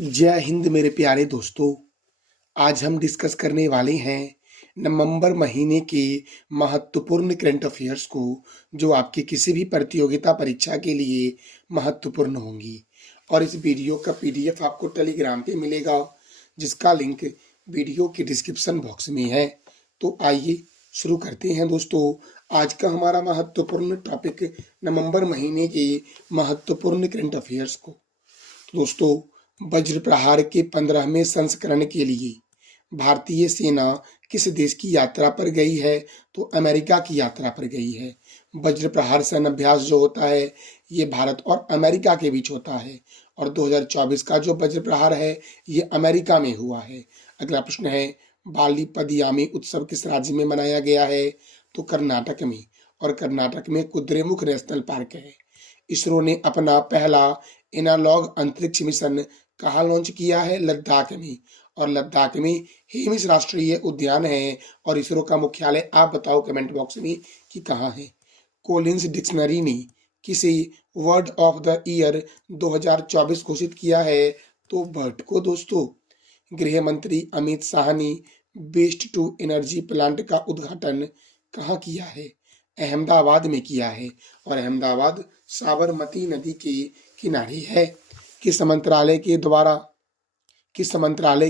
जय हिंद मेरे प्यारे दोस्तों। आज हम डिस्कस करने वाले हैं नवंबर महीने के महत्वपूर्ण करंट अफेयर्स को, जो आपके किसी भी प्रतियोगिता परीक्षा के लिए महत्वपूर्ण होंगी। और इस वीडियो का पीडीएफ आपको टेलीग्राम पे मिलेगा, जिसका लिंक वीडियो के डिस्क्रिप्शन बॉक्स में है। तो आइए शुरू करते हैं दोस्तों। आज का हमारा महत्वपूर्ण टॉपिक नवंबर महीने के महत्वपूर्ण करंट अफेयर्स को। दोस्तों, वज्र प्रहार के 15वें संस्करण के लिए भारतीय सेना किस देश की यात्रा पर गई है? तो अमेरिका की यात्रा पर गई है। वज्र प्रहार सैन्य अभ्यास जो होता है, ये भारत और अमेरिका के बीच होता है। और 2024 का जो वज्र प्रहार है, ये अमेरिका में हुआ है। अगला प्रश्न है, बाली पदयामी उत्सव किस राज्य में मनाया गया है? तो कर्नाटक में। और कर्नाटक में कुद्रेमुख नेशनल पार्क है। इसरो ने अपना पहला एनालॉग अंतरिक्ष मिशन कहाँ लॉन्च किया है? लद्दाख में। और लद्दाख में हेमिस राष्ट्रीय उद्यान है। और इसरो का मुख्यालय आप बताओ कमेंट बॉक्स में कि कहाँ है। कोलिंस डिक्शनरी ने किसे वर्ड ऑफ द ईयर 2024 घोषित किया है? तो बर्ड को दोस्तों। गृह मंत्री अमित शाह ने वेस्ट टू एनर्जी प्लांट का उद्घाटन कहाँ किया है? अहमदाबाद में किया है। और अहमदाबाद साबरमती नदी के किनारे है। किस मंत्रालय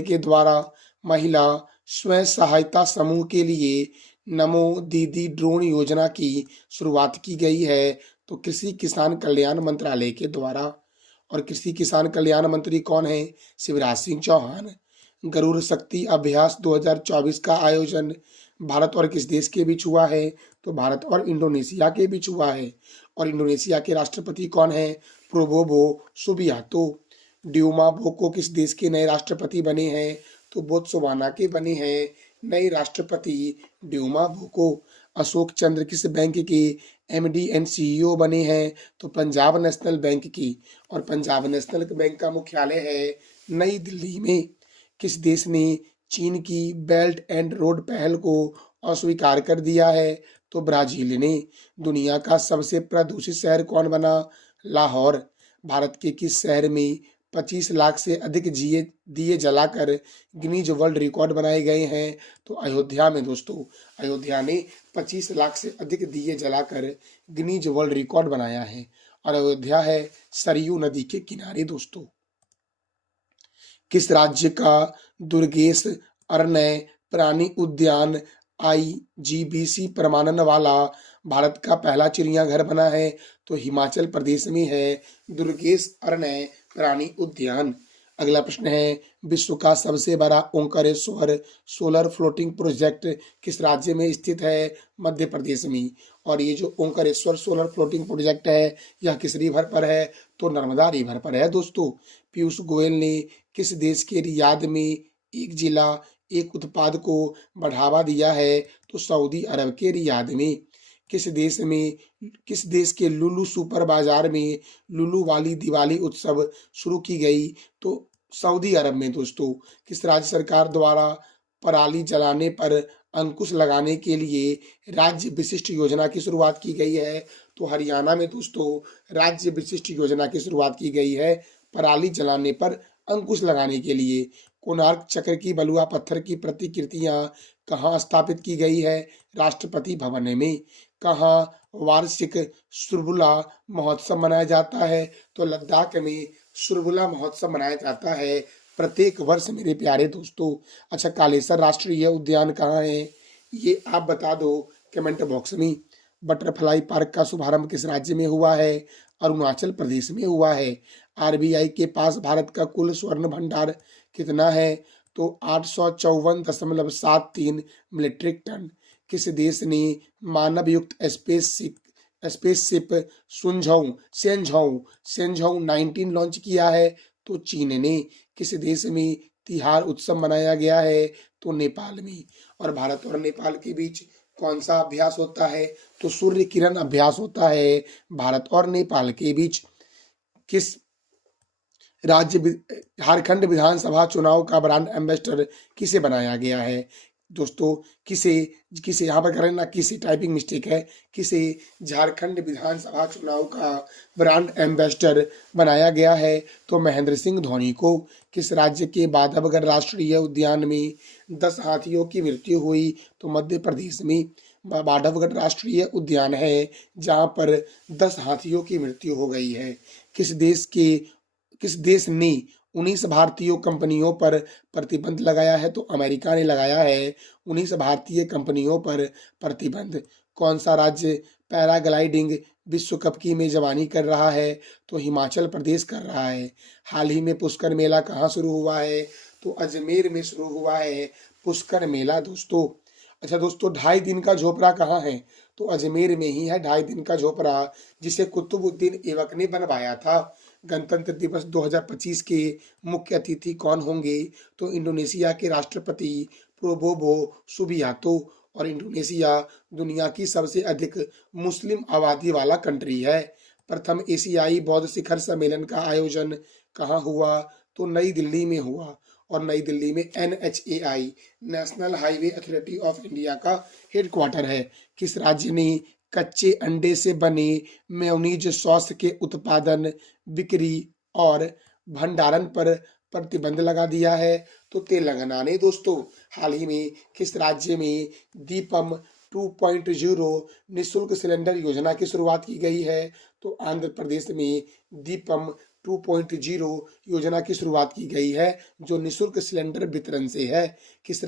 के द्वारा महिला स्वयं सहायता समूह के लिए नमो दीदी ड्रोन योजना की शुरुआत की गई है? तो कृषि किसान कल्याण मंत्रालय के द्वारा। और कृषि किसान कल्याण मंत्री कौन है? शिवराज सिंह चौहान। गरुड़ शक्ति अभ्यास 2024 का आयोजन भारत और किस देश के बीच हुआ है? तो भारत और इंडोनेशिया के बीच हुआ है। और इंडोनेशिया के राष्ट्रपति कौन है? Prabowo Subianto. ड्यूमा बोको किस देश के नए राष्ट्रपति बने हैं? तो बोत्सवाना के बने हैं नए राष्ट्रपति ड्यूमा बोको। अशोक चंद्र किस बैंक के एमडी एंड सीईओ बने हैं? तो पंजाब नेशनल बैंक की। और पंजाब नेशनल बैंक का मुख्यालय है नई दिल्ली में। किस देश ने चीन की बेल्ट एंड रोड पहल को अस्वीकार कर दिया है? तो ब्राजील ने। दुनिया का सबसे प्रदूषित शहर कौन बना? लाहौर। भारत के किस शहर में 25 लाख से अधिक दिए जलाकर गिनीज वर्ल्ड रिकॉर्ड बनाए गए हैं? तो अयोध्या में दोस्तों। अयोध्या ने 25 लाख से अधिक दिए जलाकर गिनीज वर्ल्ड रिकॉर्ड बनाया है। और अयोध्या है सरयू नदी के किनारे दोस्तों। किस राज्य का दुर्गेश अरण्य प्राणी उद्यान आईजीबीसी प्रमाणन वाला भारत का पहला चिड़ियाघर बना है? तो हिमाचल प्रदेश में है दुर्गेश अरण्य प्राणी उद्यान। अगला प्रश्न है, विश्व का सबसे बड़ा ओंकारेश्वर सोलर फ्लोटिंग प्रोजेक्ट किस राज्य में स्थित है? मध्य प्रदेश में। और ये जो ओंकारेश्वर सोलर फ्लोटिंग प्रोजेक्ट है, यह किस रिवर पर है? तो नर्मदा रिवर पर है दोस्तों। पीयूष गोयल ने किस देश के रियाद में एक जिला एक उत्पाद को बढ़ावा दिया है? तो सऊदी अरब के रियाद में। किस देश के लुलु सुपर बाजार में लुलु वाली दिवाली उत्सव शुरू की गई? तो सऊदी अरब में दोस्तों। किस राज्य सरकार द्वारा पराली जलाने पर अंकुश लगाने के लिए राज्य विशिष्ट योजना की शुरुआत की गई है? तो हरियाणा में दोस्तों राज्य विशिष्ट योजना की शुरुआत की गई है पराली जलाने पर अंकुश लगाने के लिए। कोणार्क चक्र की बलुआ पत्थर की प्रतिकृतियां कहाँ स्थापित की गई है? राष्ट्रपति भवन में। कहाँ वार्षिक सुरबुला महोत्सव मनाया जाता है? तो लद्दाख में सुरबुला महोत्सव मनाया जाता है प्रत्येक वर्ष मेरे प्यारे दोस्तों। अच्छा, कालेसर राष्ट्रीय उद्यान कहाँ है? ये आप बता दो कमेंट बॉक्स में। बटरफ्लाई पार्क का शुभारंभ किस राज्य में हुआ है? अरुणाचल प्रदेश में हुआ है। आरबीआई के पास भारत का कुल स्वर्ण भंडार कितना है? तो 854.73 मीट्रिक टन। किस देश ने मानव युक्त स्पेसशिप सेंझाऊ 19 लॉन्च किया है? तो चीन ने। किस देश में तिहार उत्सव मनाया गया है? तो नेपाल में। और भारत और नेपाल के बीच कौन सा अभ्यास होता है? तो सूर्य किरण अभ्यास होता है भारत और नेपाल के बीच। किस झारखंड विधानसभा चुनाव का ब्रांड एम्बेसडर किसे बनाया गया है? दोस्तों किसे किसे यहाँ पर करें ना, किसी टाइपिंग मिस्टेक है, किसे झारखंड विधानसभा चुनाव का ब्रांड एम्बेसडर बनाया गया है? तो महेंद्र सिंह धोनी को। किस राज्य के बांधवगढ़ राष्ट्रीय उद्यान में 10 हाथियों की मृत्यु हुई? तो मध्य प्रदेश में बांधवगढ़ राष्ट्रीय उद्यान है जहां पर 10 हाथियों की मृत्यु हो गई है। किस देश ने 19 भारतीय कंपनियों पर प्रतिबंध लगाया है? तो अमेरिका ने लगाया है 19 भारतीय कंपनियों पर प्रतिबंध। कौन सा राज्य पैराग्लाइडिंग विश्व कप की मेजबानी कर रहा है? तो हिमाचल प्रदेश कर रहा है। हाल ही में पुष्कर मेला कहाँ शुरू हुआ है? तो अजमेर में शुरू हुआ है पुष्कर मेला दोस्तों। अच्छा दोस्तों, 2.5 दिन का झोपड़ा कहाँ है? तो अजमेर में ही है 2.5 दिन का झोपड़ा, जिसे कुतुबुद्दीन ऐबक ने बनवाया था। गणतंत्र दिवस 2025 के मुख्य अतिथि कौन होंगे? तो इंडोनेशिया के राष्ट्रपति प्रोबोवो सुबियांतो। और इंडोनेशिया दुनिया की सबसे अधिक मुस्लिम आबादी वाला कंट्री है। प्रथम एशियाई बौद्ध शिखर सम्मेलन का आयोजन कहाँ हुआ? तो नई दिल्ली में हुआ। और नई दिल्ली में NHAI national highway authority of India का हेडक्वार्टर है। किस राज्य ने कच्चे अंडे से बने मेयोनीज सॉस के उत्पादन, बिक्री और भंडारण पर प्रतिबंध लगा दिया है? तो तेलंगाना ने दोस्तों। हाल ही में किस राज्य में दीपम 2.0 निःशुल्क सिलेंडर योजना की शुरुआत की गई है? तो आंध्र प्रदेश में दीपम 2.0 योजना की शुरुआत की गई है जो निःशुल्क सिलेंडर वितरण से है। किस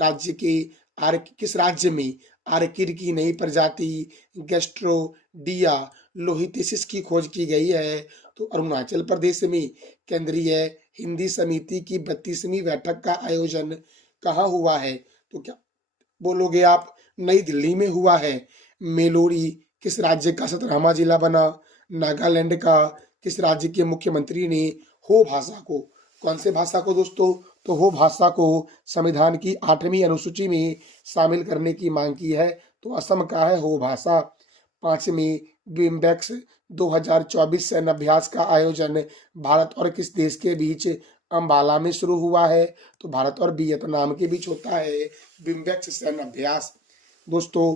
राज्य में आर्किड की नई प्रजाति गैस्ट्रोडिया लोहितेसिस की खोज की गई है? तो अरुणाचल प्रदेश में। केंद्रीय हिंदी समिति की 32वीं बैठक का आयोजन कहाँ हुआ है? तो क्या बोलोगे आप? नई दिल्ली में हुआ है। मेलोडी किस राज्य का 17वां जिला बना? नागालैंड का। किस राज्य के मुख्यमंत्री ने हो भाषा को, कौन से भाषा को दोस्तों? तो हो भाषा को संविधान की 8वीं अनुसूची में शामिल करने की मांग की है। तो असम का है हो भाषा। 5वीं बिम्बेक्स 2024 सैन्य अभ्यास का आयोजन भारत और किस देश के बीच अंबाला में शुरू हुआ है? तो भारत और वियतनाम के बीच होता है बिम्बेक्स सैन्य अभ्यास। दोस्तों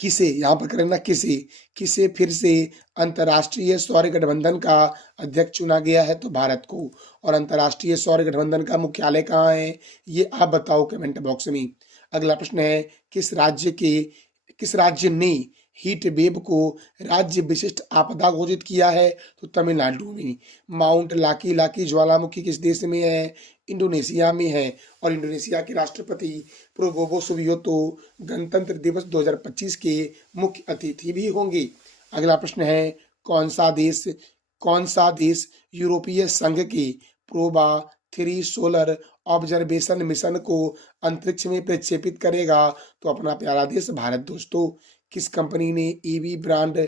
किसे यहाँ पर करें ना, किसे फिर से अंतर्राष्ट्रीय सौर गठबंधन का अध्यक्ष चुना गया है? तो भारत को। और अंतर्राष्ट्रीय सौर गठबंधन का मुख्यालय कहाँ है? ये आप बताओ कमेंट बॉक्स में। अगला प्रश्न है किस राज्य ने हीट वेव को राज्य विशिष्ट आपदा घोषित किया है? तो तमिलनाडु में। माउंट लाकी लाकी ज्वालामुखी किस देश में है? इंडोनेशिया में है। और इंडोनेशिया के राष्ट्रपति प्रोबोवो सुबियांतो गणतंत्र दिवस 2025 के मुख्य अतिथि भी होंगे। अगला प्रश्न है कौन सा देश यूरोपीय संघ के प्रोबा 3 सोलर ऑब्जर्वेशन मिशन को अंतरिक्ष में प्रक्षेपित करेगा? तो अपना प्यारा देश भारत दोस्तों। किस कंपनी ने EV ब्रांड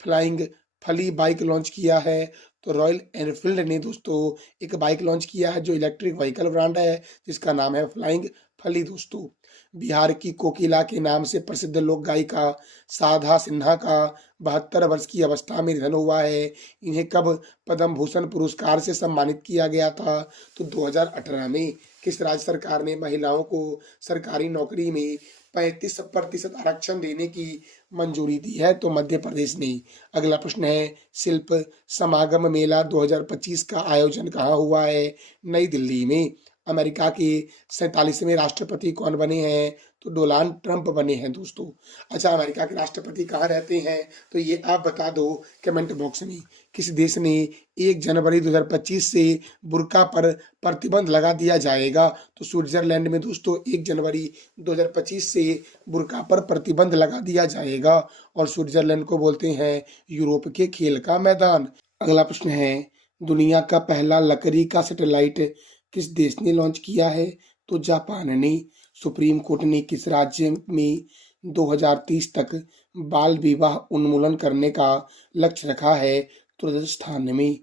फ्लाइंग फली बाइक लॉन्च किया है? तो रॉयल एनफील्ड ने दोस्तों एक बाइक लॉन्च किया है जो इलेक्ट्रिक व्हीकल ब्रांड है जिसका नाम है फ्लाइंग फली दोस्तों। बिहार की कोकिला के नाम से प्रसिद्ध लोक गायिका साधा सिन्हा का 72 वर्ष की अवस्था में निधन हुआ है। इन्हें कब पद्म भूषण पुरस्कार से सम्मानित किया गया था? तो 2018 में। किस राज्य सरकार ने महिलाओं को सरकारी नौकरी में 35% आरक्षण देने की मंजूरी दी है? तो मध्य प्रदेश ने। अगला प्रश्न है शिल्प समागम मेला 2025 का आयोजन कहाँ हुआ है? नई दिल्ली में। अमेरिका के 47वें राष्ट्रपति कौन बने हैं? तो डोनाल्ड ट्रंप बने हैं दोस्तों। अच्छा, अमेरिका के राष्ट्रपति कहाँ रहते हैं? तो ये आप बता दो कमेंट बॉक्स में। किस देश ने 1 जनवरी 2025 से बुर्का पर प्रतिबंध लगा दिया जाएगा? तो स्विट्जरलैंड में दोस्तों 1 जनवरी 2025 से बुर्का पर प्रतिबंध लगा दिया जाएगा। और स्विट्जरलैंड को बोलते हैं यूरोप के खेल का मैदान। अगला प्रश्न है दुनिया का पहला लकड़ी का सैटेलाइट किस देश ने लॉन्च किया है? तो जापान ने। सुप्रीम कोर्ट ने किस राज्य में 2030 तक बाल विवाह उन्मूलन करने का लक्ष्य रखा है? तो राजस्थान में।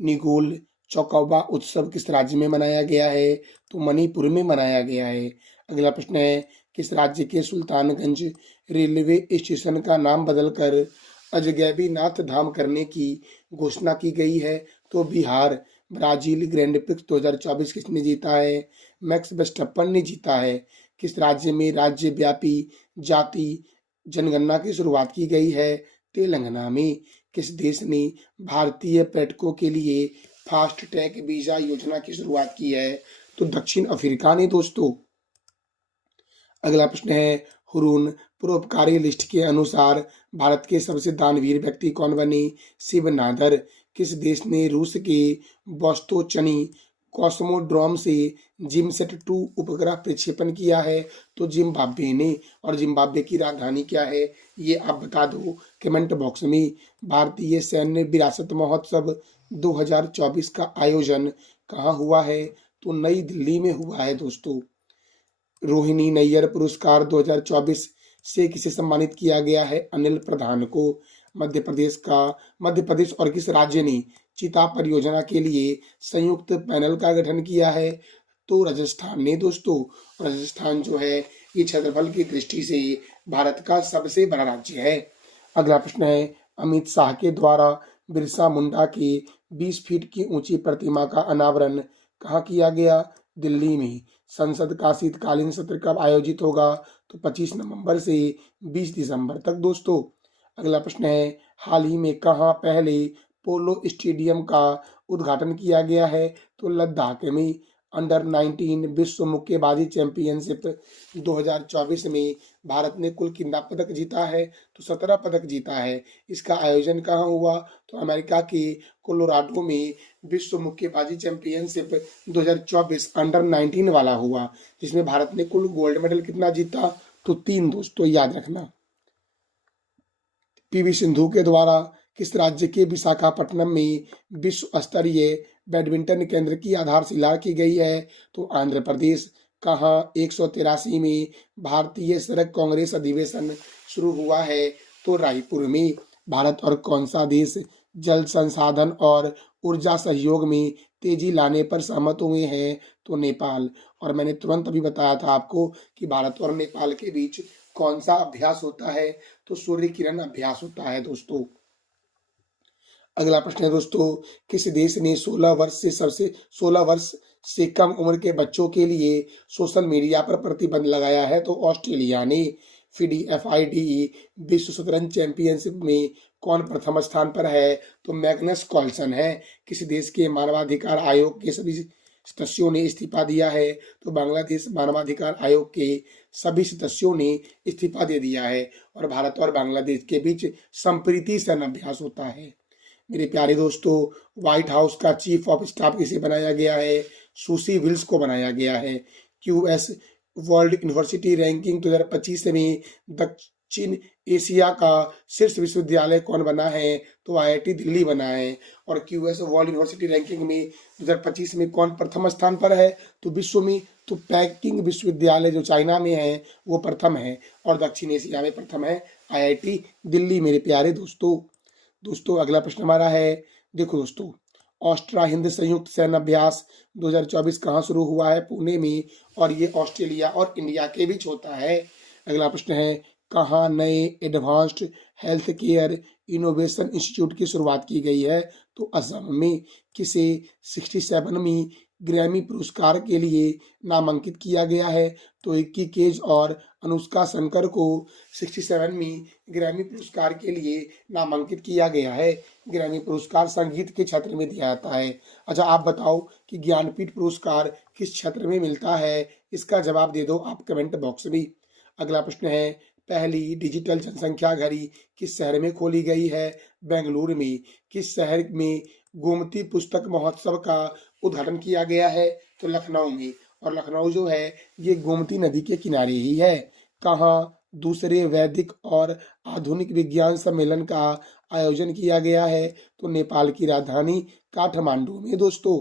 निगोल चौकव्वा उत्सव किस राज्य में मनाया गया है? तो मणिपुर में मनाया गया है। अगला प्रश्न है किस राज्य के सुल्तानगंज रेलवे स्टेशन का नाम बदलकर अजगैबीनाथ धाम करने की घोषणा की गई है? तो बिहार। ब्राजील ग्रैंड प्रिक्स 2024 किसने जीता है? मैक्स वर्स्टेपन ने जीता है। किस राज्य में राज्यव्यापी जाति जनगणना की शुरुआत की गई है? तेलंगाना में। किस देश ने भारतीय पर्यटकों के लिए फास्ट ट्रैक वीजा योजना की शुरुआत की है? तो दक्षिण अफ्रीका ने दोस्तों। अगला प्रश्न है, हुरून परोपकारी लिस्ट के अनुसार भारत के सबसे दानवीर व्यक्ति कौन बने? शिव नादर। किस देश ने रूस के बोस्टोचनी कॉस्मोड्रोम से जिमसेट 2 उपग्रह प्रक्षेपण किया है? तो जिम्बाब्वे ने। और जिम्बाब्वे की राजधानी क्या है, ये आप बता दो कमेंट बॉक्स में। भारतीय सैन्य विरासत महोत्सव 2024 का आयोजन कहाँ हुआ है? तो नई दिल्ली में हुआ है दोस्तों। रोहिणी नैयर पुरस्कार 2024 से किसे सम्मानित किया गया है? अनिल प्रधान को। मध्य प्रदेश और किस राज्य ने चिता परियोजना के लिए संयुक्त पैनल का गठन किया है? तो राजस्थान ने दोस्तों। राजस्थान जो है ये क्षेत्रफल की दृष्टि से भारत का सबसे बड़ा राज्य है। अगला प्रश्न है, अमित शाह के द्वारा बिरसा मुंडा की 20 फीट की ऊंची प्रतिमा का अनावरण कहाँ किया गया? दिल्ली में। संसद का शीतकालीन सत्र कब आयोजित होगा? तो 25 नवंबर से 20 दिसंबर तक दोस्तों। अगला प्रश्न है, हाल ही में कहाँ पहले पोलो स्टेडियम का उद्घाटन किया गया है? तो लद्दाख में। अंडर 19 विश्व मुक्केबाजी चैंपियनशिप 2024 में भारत ने कुल कितना पदक जीता है? तो 17 पदक जीता है। इसका आयोजन कहाँ हुआ? तो अमेरिका के कोलोराडो में विश्व मुक्केबाजी चैंपियनशिप 2024 अंडर 19 वाला हुआ, जिसमें भारत ने कुल गोल्ड मेडल कितना जीता? तो 3 दोस्तों, याद रखना। पीवी सिंधु के द्वारा किस राज्य के विशाखापट्टनम में विश्व स्तरीय बैडमिंटन केंद्र की आधारशिला की गई है? तो आंध्र प्रदेश। कहाँ 183 में भारतीय सड़क कांग्रेस अधिवेशन शुरू हुआ है? तो रायपुर में। भारत और कौन सा देश जल संसाधन और ऊर्जा सहयोग में तेजी लाने पर सहमत हुए हैं? तो नेपाल। और मैंने तुरंत अभी बताया था आपको कि भारत और नेपाल के बीच कौन सा अभ्यास होता है? तो सूर्य किरण अभ्यास होता है दोस्तों। अगला प्रश्न है दोस्तों, किस देश ने 16 वर्ष से कम उम्र के बच्चों के लिए सोशल मीडिया पर प्रतिबंध लगाया है? तो ऑस्ट्रेलिया ने। FIDE विश्व शतरंज चैंपियनशिप में कौन प्रथम स्थान पर है? तो मैग्नस कार्लसन है। किस देश के मानवाधिकार आयोग के सभी सदस्यों ने इस्तीफा दिया है? तो बांग्लादेश मानवाधिकार आयोग के सभी सदस्यों ने इस्तीफा दे दिया है। और भारत और बांग्लादेश के बीच संप्रीति सैन्य अभ्यास होता है। मेरे प्यारे दोस्तों, व्हाइट हाउस का चीफ ऑफ स्टाफ किसे बनाया गया है? सुसी विल्स को बनाया गया है। QS वर्ल्ड यूनिवर्सिटी रैंकिंग 2025 में दक्षिण एशिया का शीर्ष विश्वविद्यालय कौन बना है? तो IIT दिल्ली बना है। और QS वर्ल्ड यूनिवर्सिटी रैंकिंग में 2025 में कौन प्रथम स्थान पर है? तो विश्व में तो पैकिंग विश्वविद्यालय जो चाइना में है वो प्रथम है, और दक्षिण एशिया में प्रथम है IIT दिल्ली। मेरे प्यारे दोस्तों अगला प्रश्न हमारा है, देखो दोस्तों, ऑस्ट्रा हिंद संयुक्त सैन्य अभ्यास 2024 कहाँ शुरू हुआ है? पुणे में। और ये ऑस्ट्रेलिया और इंडिया के बीच होता है। अगला प्रश्न है, कहाँ नए advanced health care innovation institute की शुरुआत की गई है? तो असम में। किसे 67वीं ग्रैमी पुरस्कार के लिए नामांकित किया गया है? तो इक्की केज और अनुष्का शंकर को 67वीं ग्रैमी पुरस्कार के लिए नामांकित किया गया है। ग्रैमी पुरस्कार संगीत के क्षेत्र में दिया जाता है। अच्छा, आप बताओ कि ज्ञानपीठ पुरस्कार किस क्षेत्र में मिलता है? इसका जवाब दे दो आप कमेंट बॉक्स में। अगला प्रश्न है, पहली डिजिटल जनसंख्या घड़ी किस शहर में खोली गई है? बेंगलुरु में। किस शहर में गोमती पुस्तक महोत्सव का उद्घाटन किया गया है? तो लखनऊ में। और लखनऊ जो है ये गोमती नदी के किनारे ही है। कहाँ दूसरे वैदिक और आधुनिक विज्ञान सम्मेलन का आयोजन किया गया है? तो नेपाल की राजधानी काठमांडू में दोस्तों।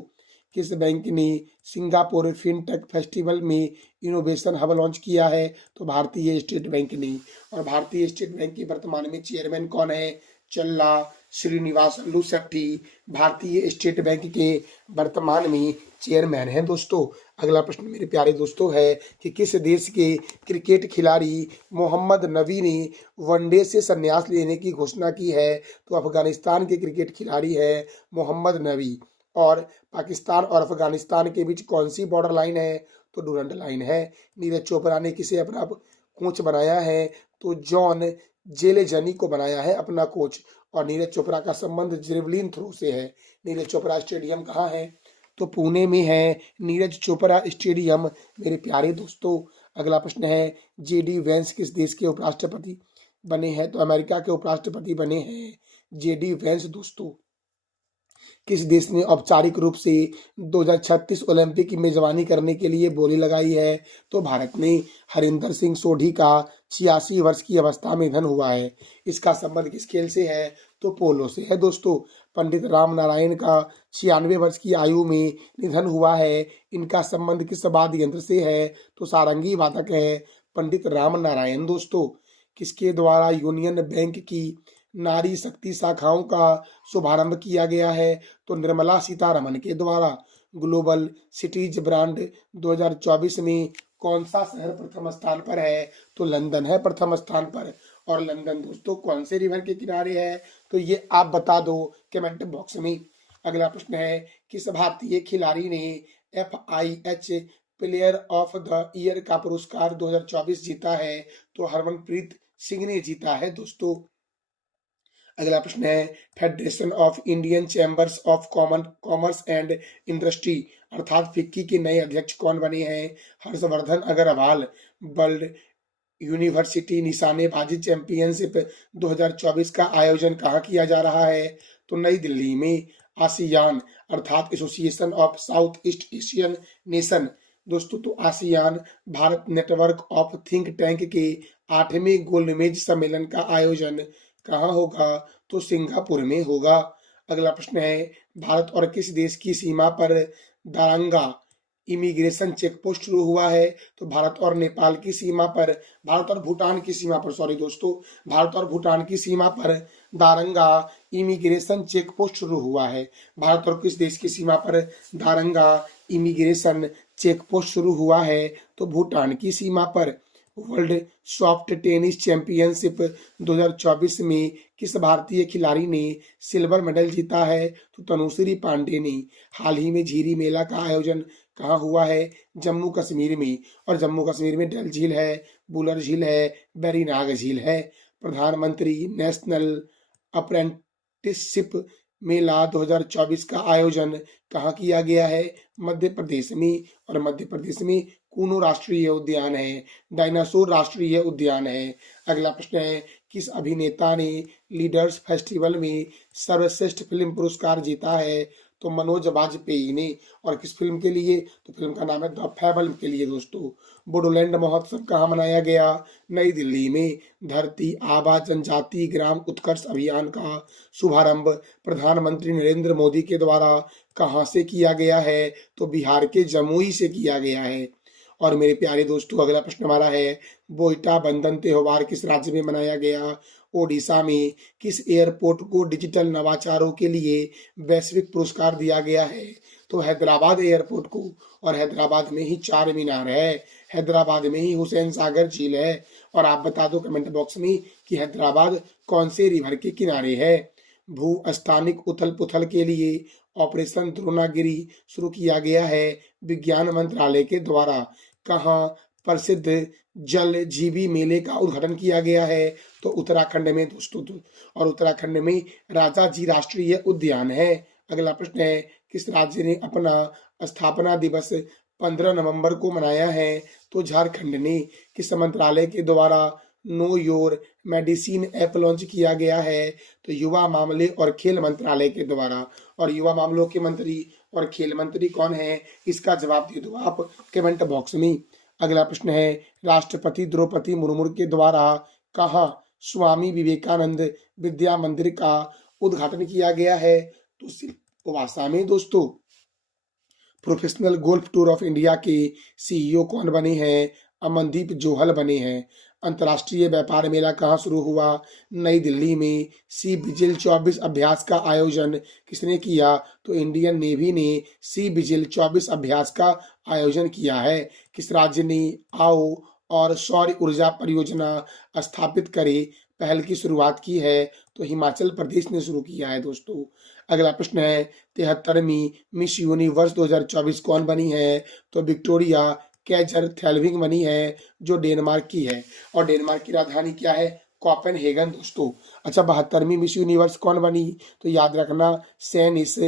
किस बैंक ने सिंगापुर फिनटेक फेस्टिवल में इनोवेशन हब लॉन्च किया है? तो भारतीय स्टेट बैंक ने। और भारतीय स्टेट बैंक के वर्तमान में चेयरमैन कौन है? चल्ला श्रीनिवासलू शेट्टी भारतीय स्टेट बैंक के वर्तमान में चेयरमैन हैं दोस्तों। अगला प्रश्न मेरे प्यारे दोस्तों है कि किस देश के क्रिकेट खिलाड़ी मोहम्मद नबी ने वनडे से संन्यास लेने की घोषणा की है? तो अफगानिस्तान के क्रिकेट खिलाड़ी है मोहम्मद नबी। और पाकिस्तान और अफगानिस्तान के बीच कौन सी बॉर्डर लाइन है? तो डूरंड लाइन है। नीरज चोपड़ा ने किसे अपना कोच बनाया है? तो जॉन जेलेजनी को बनाया है अपना कोच। और नीरज चोपड़ा का संबंध जेवलिन थ्रो से है। नीरज चोपड़ा स्टेडियम कहाँ है? तो पुणे में है नीरज चोपड़ा स्टेडियम मेरे प्यारे दोस्तों। अगला प्रश्न है, जेडी वेंस किस देश के उपराष्ट्रपति बने हैं? तो अमेरिका के उपराष्ट्रपति बने हैं जेडी वेंस दोस्तों। किस देश ने औपचारिक रूप से 2036 ओलंपिक की मेजबानी करने के लिए बोली लगाई है? तो भारत ने। हरिंदर सिंह सोढ़ी का 86 वर्ष की अवस्था में निधन हुआ है। इसका संबंध किस खेल से है? तो पोलो से है दोस्तों। पंडित राम नारायण का 96 वर्ष की आयु में निधन हुआ है। इनका संबंध किस वाद्य यंत्र से है? तो सारंगी वादक है पंडित राम नारायण दोस्तों। किसके द्वारा यूनियन बैंक की नारी शक्ति शाखाओं का शुभारंभ किया गया है? तो निर्मला सीतारमन के द्वारा। ग्लोबल सिटीज ब्रांड 2024 में कौन सा शहर प्रथम स्थान पर है? तो लंदन है प्रथम स्थान पर। और लंदन दोस्तों कौन से रिवर के किनारे है? तो ये आप बता दो कमेंट बॉक्स में। अगला प्रश्न है, किस भारतीय खिलाड़ी ने FIH player of the year का पुरस्कार 2024 जीता है? तो हरमनप्रीत सिंह ने जीता है दोस्तों। अगला प्रश्न है, federation of Indian chambers of commerce and industry अर्थात फिक्की के नए अध्यक्ष कौन बने हैं? हर्षवर्धन अग्रवाल। वर्ल्ड यूनिवर्सिटी निशानेबाजी चैंपियनशिप 2024 का आयोजन कहाँ किया जा रहा है? तो नई दिल्ली में। आसियान अर्थात association of south east Asian nation दोस्तों। तो ASEAN Bharat network of think tank के 8वें गोलमेज सम्मेलन का आयोजन कहाँ होगा? तो सिंगापुर में होगा। अगला प्रश्न है, भारत और किस देश की सीमा पर दारंगा इमिग्रेशन चेक पोस्ट शुरू हुआ है? तो भारत और नेपाल की सीमा पर, भारत और भूटान की सीमा पर, सॉरी दोस्तों, भारत और भूटान की सीमा पर दारंगा इमिग्रेशन चेक पोस्ट शुरू हुआ है। भारत और किस देश की सीमा पर दारंगा इमिग्रेशन चेक पोस्ट शुरू हुआ है? तो भूटान की सीमा पर। वर्ल्ड सॉफ्ट टेनिस चैंपियनशिप 2024 में किस भारतीय खिलाड़ी ने सिल्वर मेडल जीता है? तो तनुश्री पांडे ने। हाल ही में झीरी मेला का आयोजन कहाँ हुआ है? जम्मू कश्मीर में। और जम्मू कश्मीर में डल झील है, बुलर झील है, बेरीनाग झील है। प्रधानमंत्री नेशनल अप्रेंटिसशिप मेला 2024 का आयोजन कहाँ किया गया है? मध्य प्रदेश में। और मध्य प्रदेश में कूनो राष्ट्रीय उद्यान है, डायनासोर राष्ट्रीय उद्यान है। अगला प्रश्न है, किस अभिनेता ने लीडर्स फेस्टिवल में सर्वश्रेष्ठ फिल्म पुरस्कार जीता है? तो मनोज वाजपेयी ने। और किस फिल्म के लिए? तो फिल्म का नाम है द फैबल के लिए दोस्तों। बोडोलैंड महोत्सव कहाँ मनाया गया? नई दिल्ली में। धरती आबा जनजाति ग्राम उत्कर्ष अभियान का शुभारंभ प्रधानमंत्री नरेंद्र मोदी के द्वारा कहाँ से किया गया है? तो बिहार के जमुई से किया गया है। और मेरे प्यारे दोस्तों अगला प्रश्न हमारा है, बोईटा बंधन त्योहार किस राज्य में मनाया गया? ओडिशा में। किस एयरपोर्ट को डिजिटल नवाचारों के लिए वैश्विक पुरस्कार दिया गया है? तो हैदराबाद एयरपोर्ट को। और हैदराबाद में ही चार मीनार है, हैदराबाद में ही हुसैन सागर झील है। और आप बता दो कमेंट बॉक्स में कि हैदराबाद कौन से रिवर के किनारे है? भू स्थानिक उथल पुथल के लिए ऑपरेशन द्रोणागिरी शुरू किया गया है विज्ञान मंत्रालय के द्वारा। कहाँ प्रसिद्ध जल जीवी मेले का उद्घाटन किया गया है? तो उत्तराखंड में दोस्तों। और उत्तराखंड में राजा जी राष्ट्रीय उद्यान है। अगला प्रश्न है, किस राज्य ने अपना स्थापना दिवस 15 नवंबर को मनाया है? तो झारखंड ने। किस मंत्रालय के द्वारा know your medicine app launch किया गया है? तो युवा मामले और खेल मंत्रालय के द्वारा। और युवा मामलों के मंत्री और खेल मंत्री कौन है? इसका जवाब दे दो आप कमेंट बॉक्स में। अगला प्रश्न है, राष्ट्रपति द्रौपदी मुर्मू के द्वारा कहाँ स्वामी विवेकानंद विद्या मंदिर का उद्घाटन किया गया है? तो सिलवासा में दोस्तों। Professional golf tour of India के CEO कौन बने हैं? अमनदीप जोहल बने हैं। अंतर्राष्ट्रीय व्यापार मेला कहाँ शुरू हुआ? नई दिल्ली में। सी विजिल 24 अभ्यास का आयोजन किसने किया? तो इंडियन नेवी ने सी विजिल 24 अभ्यास का आयोजन किया है। किस राज्य ने आओ और सौर ऊर्जा परियोजना स्थापित करे? पहल की शुरुआत की है? तो हिमाचल प्रदेश ने शुरू किया है दोस्तों। अगला प्रश्न है 73वीं मिस यूनिवर्स 2024 कौन बनी है? तो विक्टोरिया कैजर थेल्विंग बनी है, जो डेनमार्क की है। और डेनमार्क की राजधानी क्या है? कोपेनहेगन दोस्तों। अच्छा, 72वीं मिस यूनिवर्स कौन बनी? तो याद रखना सेनिस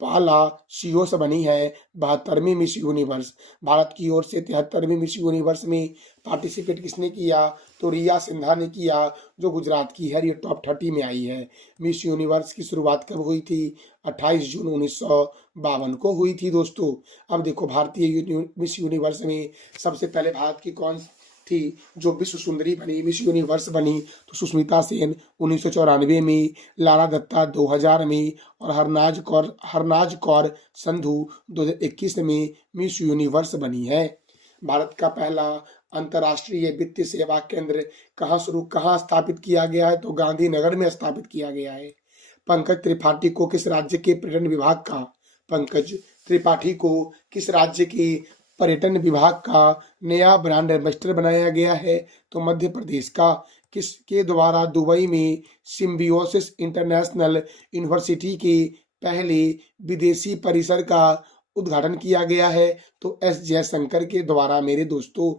पाला शियोस बनी है 72वीं मिस यूनिवर्स। भारत की ओर से 73वीं मिस यूनिवर्स में पार्टिसिपेट किसने किया? तो रिया सिन्हा ने किया, जो गुजरात की है। ये टॉप 30 में आई है। मिस यूनिवर्स की शुरुआत कब हुई थी? 28 जून 1952 को हुई थी दोस्तों। अब देखो, भारतीय मिस यूनिवर्स में सबसे पहले भारत की कौन थी जो विश्व सुंदरी बनी, मिस यूनिवर्स बनी? तो सुष्मिता सेन 1994 में, लारा दत्ता 2000 में, और हरनाज कौर संधू 2021 में मिस यूनिवर्स बनी है। भारत का पहला अंतर्राष्ट्रीय वित्तीय सेवा केंद्र कहाँ स्थापित किया गया है? तो गांधीनगर में स्थापित किया गया है। पंकज त्रिपाठी को किस राज्य के पर्यटन विभाग का पंकज त्रिपाठी को किस राज्य के पर्यटन विभाग का नया ब्रांड एम्बेसडर बनाया गया है? तो मध्य प्रदेश का। किसके द्वारा दुबई में सिम्बियोसिस इंटरनेशनल यूनिवर्सिटी के पहले विदेशी परिसर का उद्घाटन किया गया है? तो एस जयशंकर के द्वारा मेरे दोस्तों।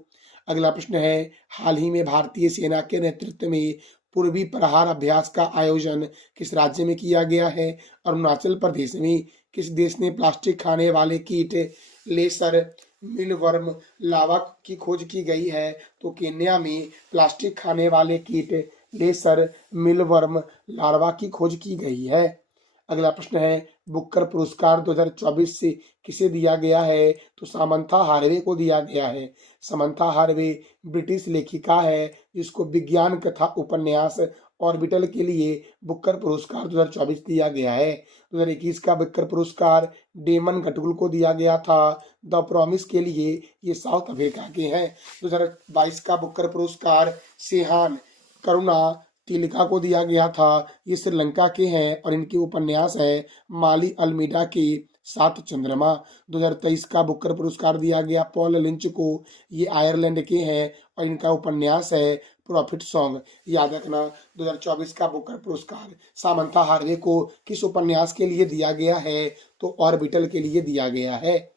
अगला प्रश्न है हाल ही में भारतीय सेना के नेतृत्व में पूर्वी प्रहार अभ्यास का आयोजन किस राज्य में किया गया है? अरुणाचल प्रदेश में। किस देश ने प्लास्टिक खाने वाले कीट लेसर मिलवर्म लावा की खोज की गई है? तो केन्या में प्लास्टिक खाने वाले कीट लेसर मिलवर्म लार्वा की खोज की गई है। अगला प्रश्न है बुकर पुरस्कार 2024 से किसे दिया गया है? तो सामंथा हार्वे को दिया गया है। सामंथा हार्वे ब्रिटिश लेखिका है जिसको विज्ञान कथा उपन्यास ऑर्बिटल के लिए बुकर पुरस्कार 2024 दिया गया है। 2021 का बुकर पुरस्कार डेमन गटगुल को दिया गया था द प्रॉमिस के लिए, ये साउथ अफ्रीका के हैं। 2022 का बुकर पुरस्कार सेहान करुणा तिलका को दिया गया था, ये श्रीलंका के हैं और इनके उपन्यास है माली अल्मीडा के सात चंद्रमा। 2023 का बुकर पुरस्कार दिया गया पॉल लिंच को, ये आयरलैंड के हैं और इनका उपन्यास है प्रॉफिट सॉन्ग। याद रखना 2024 का बुकर पुरस्कार सामंथा हार्वे को किस उपन्यास के लिए दिया गया है? तो ऑर्बिटल के लिए दिया गया है।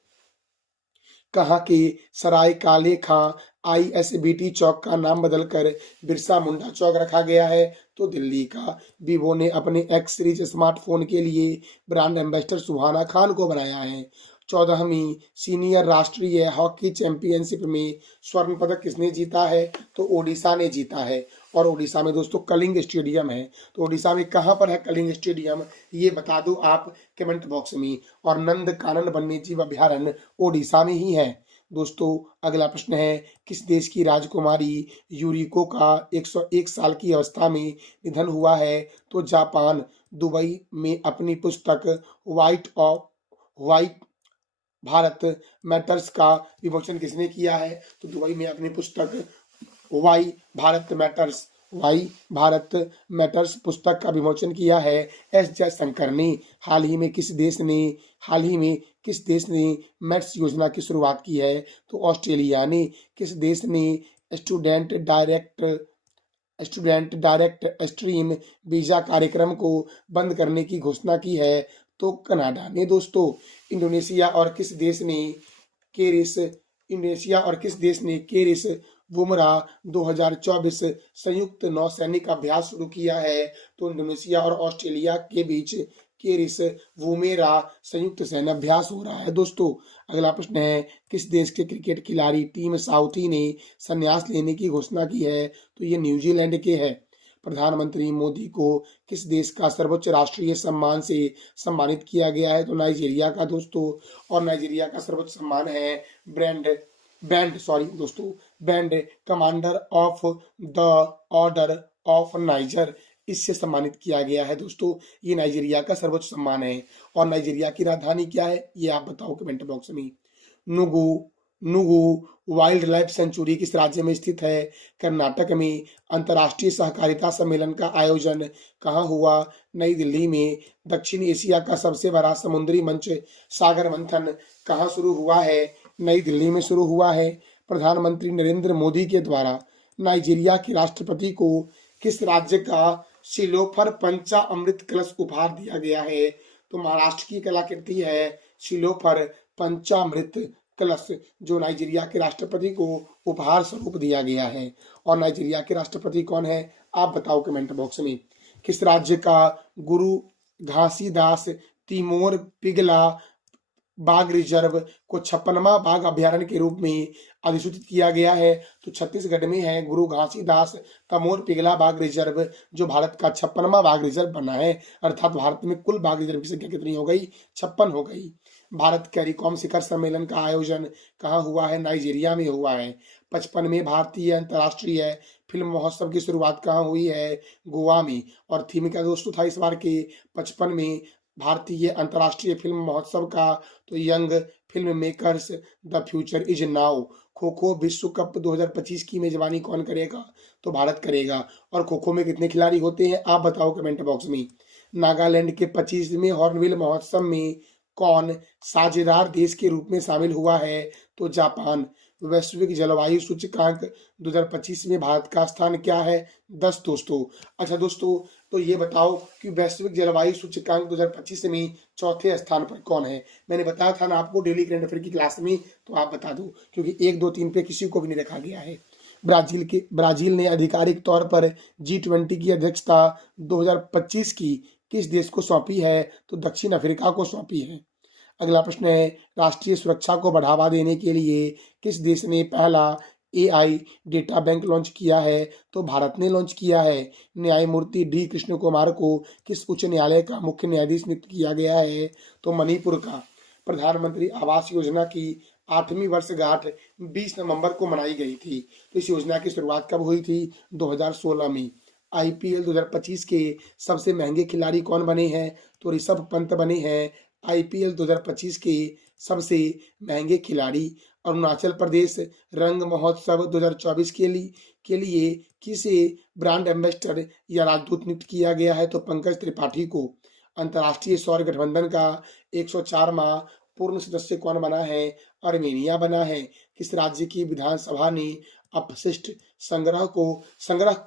कहाँ के सराय काले खां आईएसबीटी चौक का नाम बदलकर बिरसा मुंडा चौक रखा गया है? तो दिल्ली का। वीवो ने अपने एक्स सीरीज स्मार्टफोन के लिए ब्रांड एम्बेसडर सुहाना खान को बनाया है। 14वीं सीनियर राष्ट्रीय हॉकी चैंपियनशिप में स्वर्ण पदक किसने जीता है? तो ओडिशा ने जीता है। और ओडिशा में दोस्तों कलिंग स्टेडियम है। तो ओडिशा में कहाँ पर है कलिंग स्टेडियम, ये बता दो आप कमेंट बॉक्स में। और नंद कानन वन्यजीव अभ्यारण्य ओडिशा में ही है दोस्तों। अगला प्रश्न है किस देश की राजकुमारी यूरिको का 101 साल की अवस्था में निधन हुआ है? तो जापान। दुबई में अपनी पुस्तक व्हाइट भारत मैटर्स का विमोचन किसने किया है? तो दुबई में अपनी पुस्तक वाई भारत मैटर्स पुस्तक का विमोचन किया है एस जयशंकर ने। हाल ही में किस देश ने मैट्स योजना की शुरुआत की है? तो ऑस्ट्रेलिया ने। किस देश ने स्टूडेंट डायरेक्ट स्ट्रीम वीजा कार्यक्रम को बंद करने की घोषणा की है? तो कनाडा ने दोस्तों। इंडोनेशिया और किस देश ने केरिस वुमरा 2024 संयुक्त नौसैनिक अभ्यास शुरू किया है? तो इंडोनेशिया और ऑस्ट्रेलिया के बीच केरिस वुमेरा संयुक्त सैन्य अभ्यास हो रहा है दोस्तों। अगला प्रश्न है किस देश के क्रिकेट खिलाड़ी टीम साउथी ने संन्यास लेने की घोषणा की है? तो ये न्यूजीलैंड के हैं। प्रधानमंत्री मोदी को किस देश का सर्वोच्च राष्ट्रीय सम्मान से सम्मानित किया गया है? तो नाइजीरिया का दोस्तों। और नाइजीरिया का सर्वोच्च सम्मान है band commander of the order of niger, इससे सम्मानित किया गया है दोस्तों। ये नाइजीरिया का सर्वोच्च सम्मान है। और नाइजीरिया की राजधानी क्या है ये आप बताओ कमेंट बॉक्स में। नुगु वाइल्ड लाइफ सेंचुरी किस राज्य में स्थित है? कर्नाटक में। अंतर्राष्ट्रीय सहकारिता सम्मेलन का आयोजन कहाँ हुआ? नई दिल्ली में। दक्षिण एशिया का सबसे बड़ा समुद्री मंच सागर मंथन कहाँ शुरू हुआ है? नई दिल्ली में शुरू हुआ है। प्रधानमंत्री नरेंद्र मोदी के द्वारा नाइजीरिया के राष्ट्रपति को किस राज्य का शिलोफर पंचामृत कलश उपहार दिया गया है? तो महाराष्ट्र की कलाकृति है शिलोफर पंचामृत कलश, जो नाइजीरिया के राष्ट्रपति को उपहार स्वरूप दिया गया है। और नाइजीरिया के राष्ट्रपति कौन है, आप बताओ कमेंट बॉक्स में। किस राज्य का गुरु घासीदास तिमोर पिगला बाघ रिजर्व को 56वां बाघ अभ्यारण्य के रूप में अधिसूचित किया गया है? तो छत्तीसगढ़ में है गुरु घासीदास तमोर पिगला बाघ रिजर्व, जो भारत का 56वां बाघ रिजर्व बना है। अर्थात भारत में कुल बाघ रिजर्व की संख्या कितनी हो गई? 56 हो गई। भारत कैरिकॉम शिखर सम्मेलन का आयोजन कहाँ हुआ है? नाइजीरिया में हुआ है। 55वें भारतीय अंतर्राष्ट्रीय फिल्म महोत्सव की शुरुआत कहाँ हुई है? गोवा में। और थीम क्या दोस्तों था इस बार के 55वें भारतीय अंतर्राष्ट्रीय फिल्म महोत्सव का? तो young film makers the future is now. Kho kho विश्व कप 2025 की मेजबानी कौन करेगा? तो भारत करेगा। और खो खो में कितने खिलाड़ी होते हैं, आप बताओ कमेंट बॉक्स में। नागालैंड के 25वें हॉर्नबिल महोत्सव में कौन साझेदार देश के रूप में शामिल हुआ है? तो जापान। वैश्विक जलवायु सूचकांक 2025 में भारत का स्थान क्या है? 10 दोस्तों। अच्छा दोस्तों, तो ये बताओ कि वैश्विक जलवायु सूचकांक 2025 में चौथे स्थान पर कौन है? मैंने बताया था ना आपको डेली करंट अफेयर की क्लास में, तो आप बता दो, क्योंकि 1 2 3 पे किसी को भी नहीं रखा गया है। ब्राजील ने आधिकारिक तौर पर G20 की अध्यक्षता 2025 की किस देश को सौंपी है? तो दक्षिण अफ्रीका को सौंपी है। अगला प्रश्न है, राष्ट्रीय सुरक्षा को बढ़ावा देने के लिए किस देश ने पहला AI डेटा बैंक लॉन्च किया है? तो भारत ने लॉन्च किया है। न्यायमूर्ति D कृष्ण कुमार को किस उच्च न्यायालय का मुख्य न्यायाधीश नियुक्त किया गया है? तो मणिपुर का। प्रधानमंत्री आवास योजना की 8वीं वर्षगांठ 20 नवंबर को मनाई गई थी। तो इस योजना की शुरुआत कब हुई थी? 2016 में। IPL 2025 के सबसे महंगे खिलाड़ी कौन बने हैं? तो ऋषभ पंत बने हैं IPL 2025 के सबसे महंगे खिलाड़ी। अरुणाचल प्रदेश रंग महोत्सव 2024 के लिए किसे ब्रांड एम्बेसडर या राजदूत नियुक्त किया गया है? तो पंकज त्रिपाठी को। अंतर्राष्ट्रीय सौर गठबंधन का 104वां पूर्ण सदस्य कौन बना है? आर्मेनिया बना है। किस राज्य की विधानसभा ने अपशिष्ट संग्रह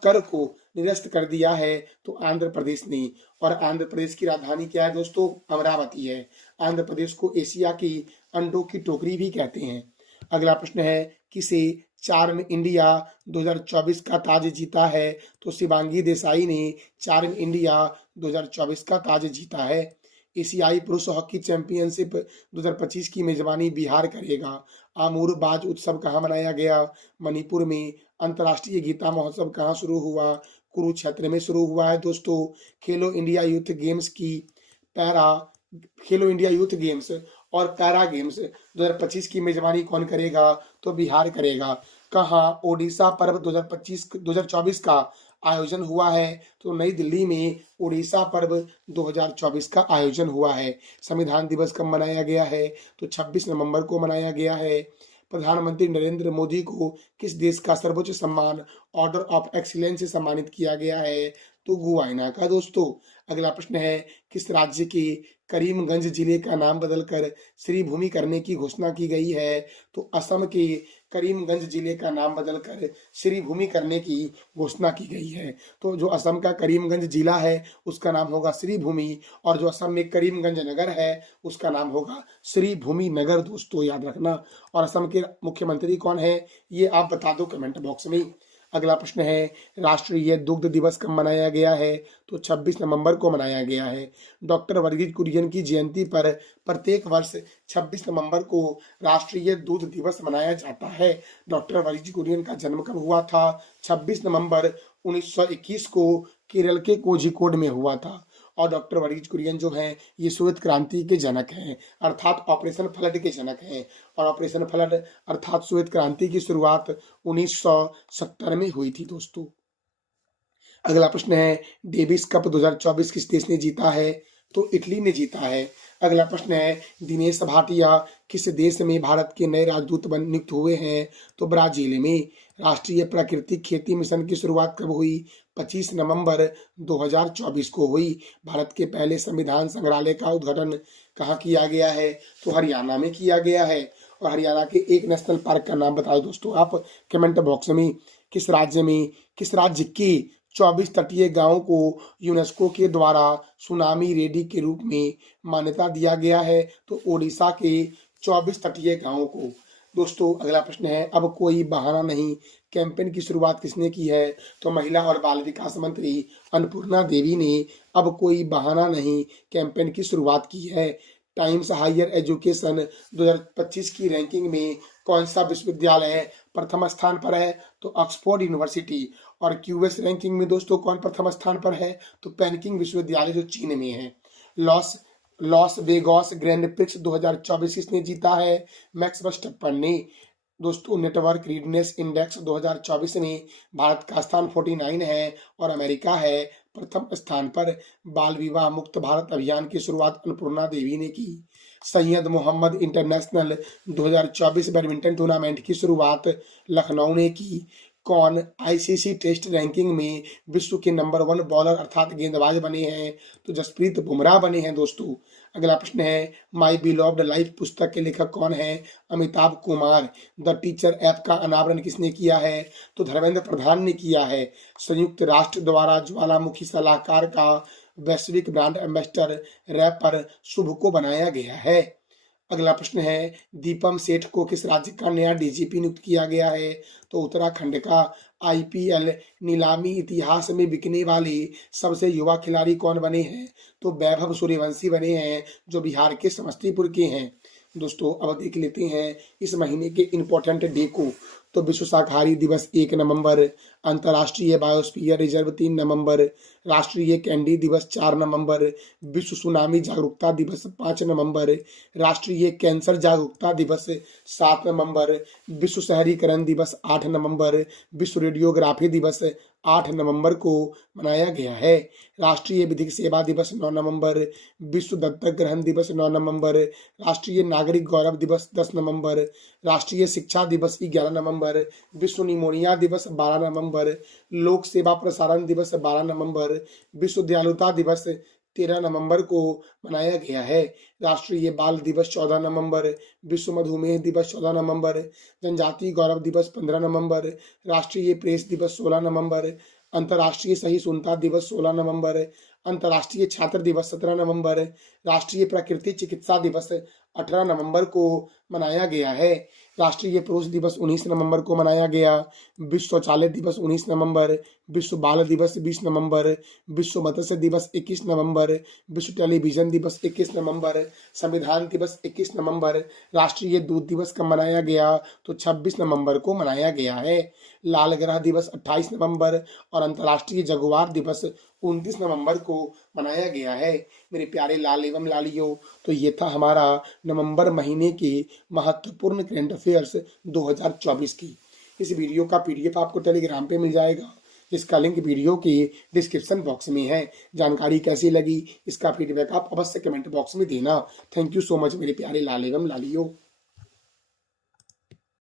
कर को निरस्त कर दिया है? तो आंध्र प्रदेश ने। और आंध्र प्रदेश की राजधानी क्या है दोस्तों? अमरावती है। आंध्र प्रदेश को एशिया की अंडों की टोकरी भी कहते हैं। अगला प्रश्न है, किसे चार्म इंडिया 2024 का ताज जीता है? तो शिवांगी देसाई ने चार्म इंडिया 2024 का ताज जीता है। एशियाई पुरुष हॉकी चैंपियनशिप 2025 की मेजबानी बिहार करेगा। आमूर बाज उत्सव कहाँ मनाया गया? मणिपुर में। अंतर्राष्ट्रीय गीता महोत्सव कहाँ शुरू हुआ? कुरुक्षेत्र में शुरू हुआ है दोस्तों। खेलो इंडिया यूथ गेम्स और पैरा गेम्स 2025 की मेजबानी कौन करेगा? तो बिहार करेगा। कहाँ ओडिशा पर्व 2024 का आयोजन हुआ है? तो नई दिल्ली में ओडिशा पर्व 2024 का आयोजन हुआ है। संविधान दिवस कब मनाया गया है? तो 26 नवंबर को मनाया गया है। प्रधानमंत्री नरेंद्र मोदी को किस देश का सर्वोच्च सम्मान ऑर्डर ऑफ एक्सीलेंस से सम्मानित किया गया है? तो गुयाना का दोस्तों। अगला प्रश्न है, किस राज्य के करीमगंज जिले का नाम बदलकर श्रीभूमि करने की घोषणा की गई है? तो असम के करीमगंज जिले का नाम बदलकर श्रीभूमि करने की घोषणा की गई है। तो जो असम का करीमगंज जिला है उसका नाम होगा श्रीभूमि, और जो असम में करीमगंज नगर है उसका नाम होगा श्रीभूमि नगर दोस्तों, याद रखना। और असम के मुख्यमंत्री कौन है, ये आप बता दो कमेंट बॉक्स में। अगला प्रश्न है, राष्ट्रीय दुग्ध दिवस कब मनाया गया है? तो 26 नवंबर को मनाया गया है। डॉक्टर वर्गीज कुरियन की जयंती पर प्रत्येक वर्ष 26 नवंबर को राष्ट्रीय दूध दिवस मनाया जाता है। डॉक्टर वर्गीज कुरियन का जन्म कब हुआ था? 26 नवंबर 1921 को केरल के कोझिकोड में हुआ था। और डॉक्टर वर्गीज कुरियन जो हैं ये श्वेत क्रांति के जनक हैं, अर्थात ऑपरेशन फ्लड के जनक हैं। और ऑपरेशन फ्लड अर्थात श्वेत क्रांति की शुरुआत 1970 में हुई थी दोस्तों। अगला प्रश्न है, डेविस कप 2024 किस देश ने जीता है? तो इटली ने जीता है। अगला प्रश्न है, दिनेश भाटिया किस देश में भारत के नए राजदूत नियुक्त हुए हैं? तो ब्राजील में। राष्ट्रीय प्राकृतिक खेती मिशन की शुरुआत कब हुई? 25 नवंबर 2024 को हुई। भारत के पहले संविधान संग्रहालय का उद्घाटन कहाँ किया गया है? तो हरियाणा में किया गया है। और हरियाणा के एक नेशनल पार्क का नाम बताओ दोस्तों आप कमेंट बॉक्स में। किस राज्य के 24 तटीय गांवों को यूनेस्को के द्वारा सुनामी रेडी के रूप में मान्यता दिया गया है? तो ओडिशा के 24 तटीय गांवों को। दोस्तों अगला प्रश्न है, अब कोई बहाना नहीं कैंपेन की शुरुआत किसने की है? तो महिला और बाल विकास मंत्री अन्नपूर्णा देवी ने अब कोई बहाना नहीं कैंपेन की शुरुआत की है। टाइम्स हायर एजुकेशन 2025 की रैंकिंग में कौन सा विश्वविद्यालय प्रथम स्थान पर है? तो ऑक्सफोर्ड यूनिवर्सिटी। और क्यूएस रैंकिंग में दोस्तों कौन प्रथम स्थान पर है? तो पेनकिंग विश्वविद्यालय जो चीन में है। लॉस वेगास ग्रैंड प्रिक्स 2024 किसने जीता है? मैक्स वर्स्टैपेन ने। दोस्तों नेटवर्क रीडनेस इंडेक्स 2024 में भारत का स्थान 49 है और अमेरिका है प्रथम स्थान पर। बाल विवाह मुक्त भारत अभियान की शुरुआत अन्नपूर्णा देवी ने की। Syed Mohammad international 2024 badminton tournament की शुरुआत लखनऊ ने की। कौन आईसीसी टेस्ट रैंकिंग में विश्व के नंबर 1 बॉलर अर्थात गेंदबाज बने हैं? तो जसप्रीत बुमराह बने हैं दोस्तों। अगला प्रश्न है, माई बिलोव्ड लाइफ पुस्तक के लेखक कौन है? Amitabh Kumar. The teacher app का अनावरण किसने किया है? तो धर्मेंद्र प्रधान ने किया है। संयुक्त राष्ट्र द्वारा ज्वालामुखी सलाहकार का वैश्विक ब्रांड एम्बेसडर रैपर शुभ को बनाया गया है। अगला प्रश्न है, दीपम सेठ को किस राज्य का नया डीजीपी नियुक्त किया गया है? तो उत्तराखंड का। आईपीएल नीलामी इतिहास में बिकने वाले सबसे युवा खिलाड़ी कौन बने हैं? तो वैभव सूर्यवंशी बने हैं जो बिहार के समस्तीपुर के हैं। दोस्तों अब देख लेते हैं इस महीने के इम्पोर्टेंट डे को। तो विश्व शाकाहारी दिवस 1 नवंबर, अंतर्राष्ट्रीय बायोस्फीयर रिजर्व 3 नवंबर, राष्ट्रीय कैंडी दिवस 4 नवंबर, विश्व सुनामी जागरूकता दिवस 5 नवंबर, राष्ट्रीय कैंसर जागरूकता दिवस 7 नवंबर, विश्व शहरीकरण दिवस 8 नवंबर, विश्व रेडियोग्राफी दिवस 8 नवंबर को मनाया गया है। राष्ट्रीय विधिक सेवा दिवस 9 नवंबर, विश्व दत्तक ग्रहण दिवस 9 नवंबर, राष्ट्रीय नागरिक गौरव दिवस 10 नवंबर, राष्ट्रीय शिक्षा दिवस 11 नवंबर, विश्व निमोनिया दिवस 12 नवंबर, लोक सेवा प्रसारण दिवस 12 नवंबर, विश्व दयालुता दिवस 13 नवंबर को मनाया गया है। राष्ट्रीय बाल दिवस 14 नवंबर, विश्व मधुमेह दिवस 14 नवंबर, जनजातीय गौरव दिवस 15 नवंबर, राष्ट्रीय प्रेस दिवस 16 नवंबर, अंतर्राष्ट्रीय सहिष्णुता दिवस 16 नवंबर, अंतर्राष्ट्रीय छात्र दिवस 17 नवंबर, राष्ट्रीय प्रकृति चिकित्सा दिवस 18 नवंबर को मनाया गया है। राष्ट्रीय पुरुष दिवस 19 नवंबर को मनाया गया। विश्व शौचालय दिवस 19 नवंबर, विश्व बाल दिवस 20 नवंबर, विश्व मत्स्य दिवस 21 नवंबर, विश्व टेलीविजन दिवस 21 नवंबर, संविधान दिवस 21 नवंबर, राष्ट्रीय दूध दिवस कब मनाया गया? तो 26 नवंबर को मनाया गया है। लाल ग्रह दिवस 28 नवंबर और अंतर्राष्ट्रीय जगुआर दिवस 29 नवंबर को मनाया गया है। मेरे प्यारे लाल एवं लालियों, तो ये था हमारा नवंबर महीने के महत्वपूर्ण करंट अफेयर्स 2024 की। इस वीडियो का पीडीएफ आपको टेलीग्राम पे मिल जाएगा, जिसका लिंक वीडियो के डिस्क्रिप्शन बॉक्स में है। जानकारी कैसी लगी इसका फीडबैक आप अवश्य कमेंट बॉक्स में देना। थैंक यू सो मच मेरे प्यारे लाल एवं लालियों।